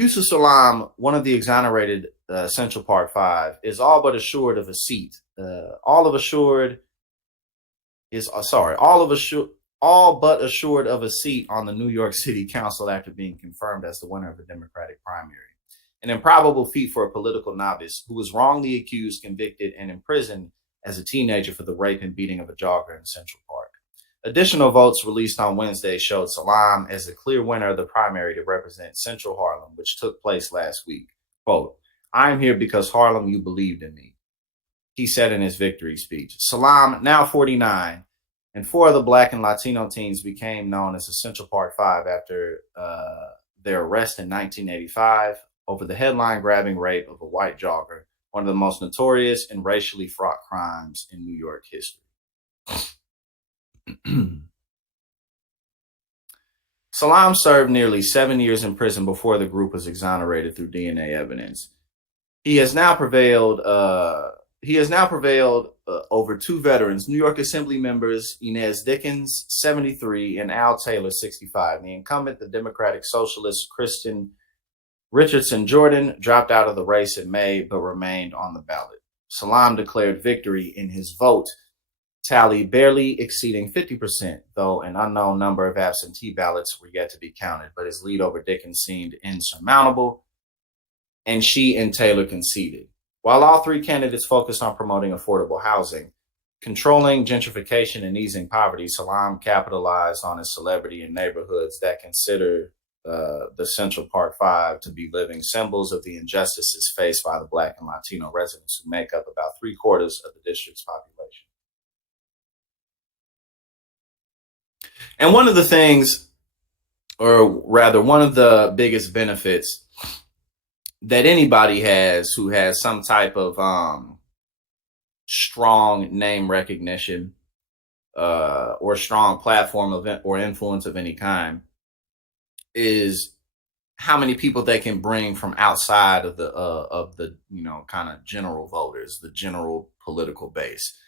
Yusef Salaam, one of the exonerated Central Park Five, is all but assured of a seat. All but assured of a seat on the New York City Council after being confirmed as the winner of a Democratic primary. An improbable feat for a political novice who was wrongly accused, convicted, and imprisoned as a teenager for the rape and beating of a jogger in Central Park. Additional votes released on Wednesday showed Salaam as the clear winner of the primary to represent Central Harlem, which took place last week. Quote, "I am here because Harlem, you believed in me," he said in his victory speech. Salaam, now 49, and four of the Black and Latino teens became known as the Central Park Five after their arrest in 1985 over the headline-grabbing rape of a white jogger, one of the most notorious and racially fraught crimes in New York history. Salaam served nearly 7 years in prison before the group was exonerated through DNA evidence. He has now prevailed. Over two veterans, New York Assembly members Inez Dickens, 73, and Al Taylor, 65. The incumbent, the Democratic Socialist Kristen Richardson Jordan, dropped out of the race in May but remained on the ballot. Salaam declared victory in his vote tally barely exceeding 50%, though an unknown number of absentee ballots were yet to be counted, but his lead over Dickens seemed insurmountable, and she and Taylor conceded. While all three candidates focused on promoting affordable housing, controlling gentrification, and easing poverty, Salaam capitalized on his celebrity in neighborhoods that consider the Central Park Five to be living symbols of the injustices faced by the Black and Latino residents who make up about 3/4 of the district's population. And one of the things, or rather, one of the biggest benefits that anybody has who has some type of strong name recognition or strong platform of or influence of any kind is how many people they can bring from outside of the kind of general voters, the general political base,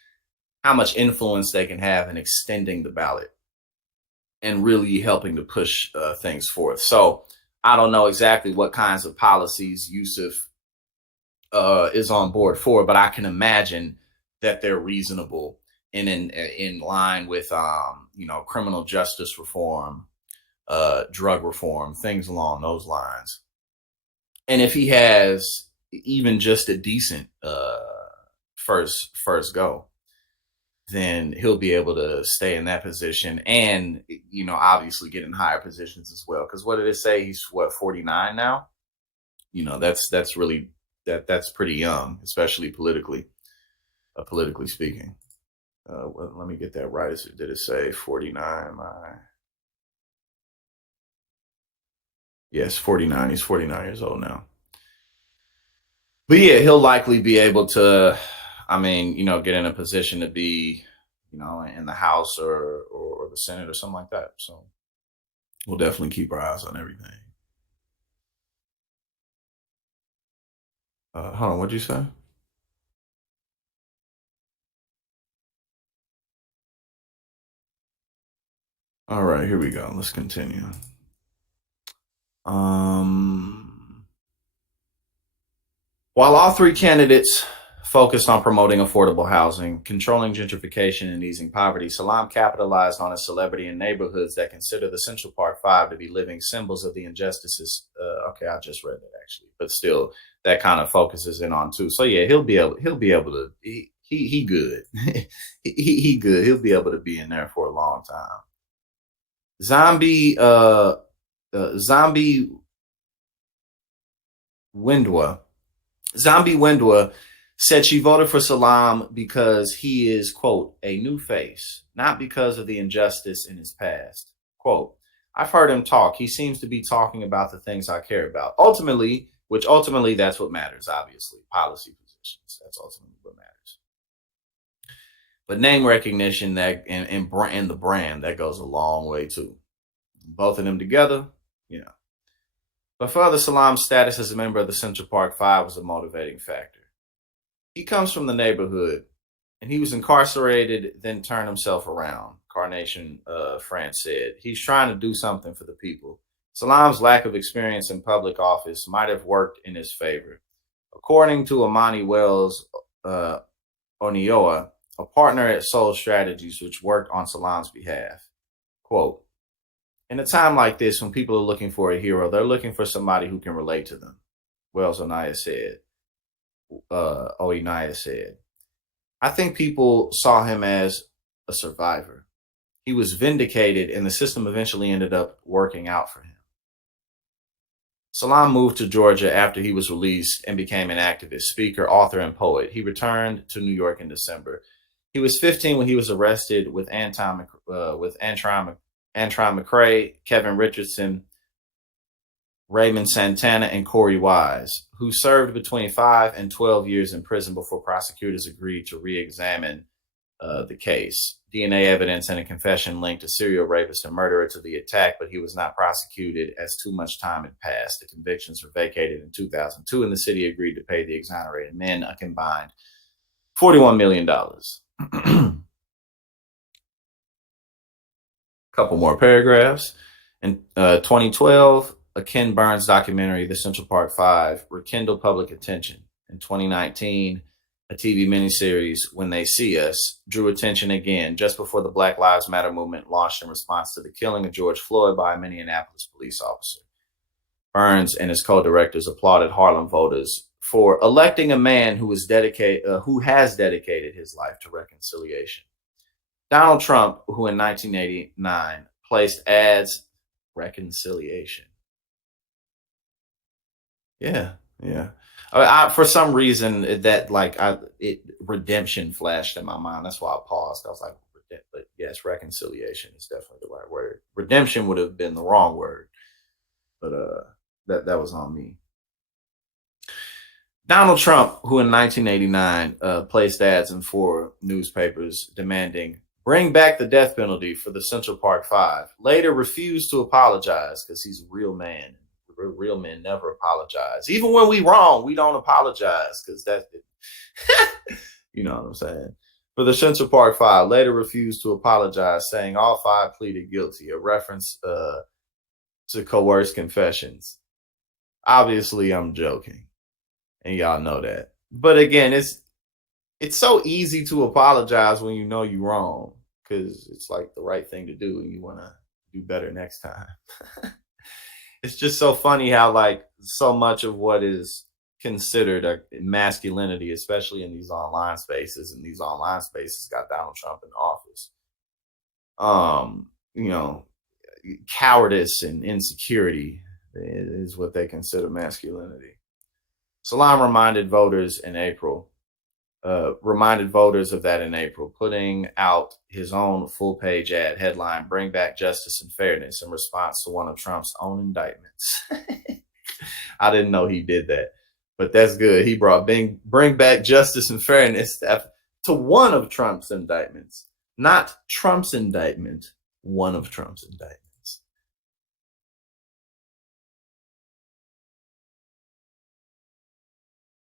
how much influence they can have in extending the ballot and really helping to push things forth. So I don't know exactly what kinds of policies Yusef is on board for, but I can imagine that they're reasonable and in line with criminal justice reform, drug reform, things along those lines. And if he has even just a decent first go, then he'll be able to stay in that position and, obviously get in higher positions as well. Because what did it say? He's 49 now? That's really, that's pretty young, especially politically speaking. Let me get that right. Did it say 49? Yes, 49. He's 49 years old now. But yeah, he'll likely be able to, get in a position to be, in the House or the Senate or something like that. So we'll definitely keep our eyes on everything. Hold on, what'd you say? All right, here we go. Let's continue. While all three candidates focused on promoting affordable housing, controlling gentrification, and easing poverty, Salaam capitalized on his celebrity in neighborhoods that consider the Central Park Five to be living symbols of the injustices. Okay, I just read that actually, but still, that kind of focuses in on too. So yeah, he'll be able to. He good. he good. He'll be able to be in there for a long time. Zombie Windwa said she voted for Salaam because he is, quote, a new face, not because of the injustice in his past. Quote, "I've heard him talk. He seems to be talking about the things I care about. Ultimately, that's what matters, obviously. Policy positions, that's ultimately what matters. But name recognition and the brand, that goes a long way too. Both of them together, But further, Salaam's status as a member of the Central Park Five was a motivating factor. He comes from the neighborhood, and he was incarcerated, then turned himself around, Carnation France said. He's trying to do something for the people. Salaam's lack of experience in public office might have worked in his favor. According to Amani Wells Onioa, a partner at Soul Strategies, which worked on Salaam's behalf, quote, in a time like this, when people are looking for a hero, they're looking for somebody who can relate to them. Wells Onaya said. Oinaya said, I think people saw him as a survivor. He was vindicated, and the system eventually ended up working out for him. Salaam moved to Georgia after he was released and became an activist, speaker, author, and poet. He returned to New York in December. He was 15 when he was arrested with Antron McCrae, Kevin Richardson, Raymond Santana, and Corey Wise, who served between 5 and 12 years in prison before prosecutors agreed to re-examine the case. DNA evidence and a confession linked a serial rapist and murderer to the attack, but he was not prosecuted as too much time had passed. The convictions were vacated in 2002, and the city agreed to pay the exonerated men a combined $41 million. Couple more paragraphs. In 2012, a Ken Burns documentary, The Central Park Five, rekindled public attention. In 2019, a TV miniseries, When They See Us, drew attention again just before the Black Lives Matter movement launched in response to the killing of George Floyd by a Minneapolis police officer. Burns and his co-directors applauded Harlem voters for electing a man who has dedicated his life to reconciliation. Donald Trump, who in 1989 placed ads, reconciliation. Yeah. For some reason, redemption flashed in my mind. That's why I paused. I was like, but yes, reconciliation is definitely the right word. Redemption would have been the wrong word, but that was on me. Donald Trump, who in 1989 placed ads in 4 newspapers demanding bring back the death penalty for the Central Park Five, later refused to apologize because he's a real man. Real men never apologize. Even when we wrong, we don't apologize because that's it. You know what I'm saying? For the Central Park Five, later refused to apologize, saying all 5 pleaded guilty, a reference to coerced confessions. Obviously, I'm joking, and y'all know that. But again, it's so easy to apologize when you know you're wrong because it's like the right thing to do, and you want to do better next time. It's just so funny how like so much of what is considered masculinity, especially in these online spaces, and these online spaces got Donald Trump in office. Cowardice and insecurity is what they consider masculinity. Salaam reminded voters of that in April, putting out his own full-page ad headline, Bring Back Justice and Fairness, in response to one of Trump's own indictments. I didn't know he did that, but that's good. He brought Bring Back Justice and Fairness to one of Trump's indictments, not Trump's indictment, one of Trump's indictments.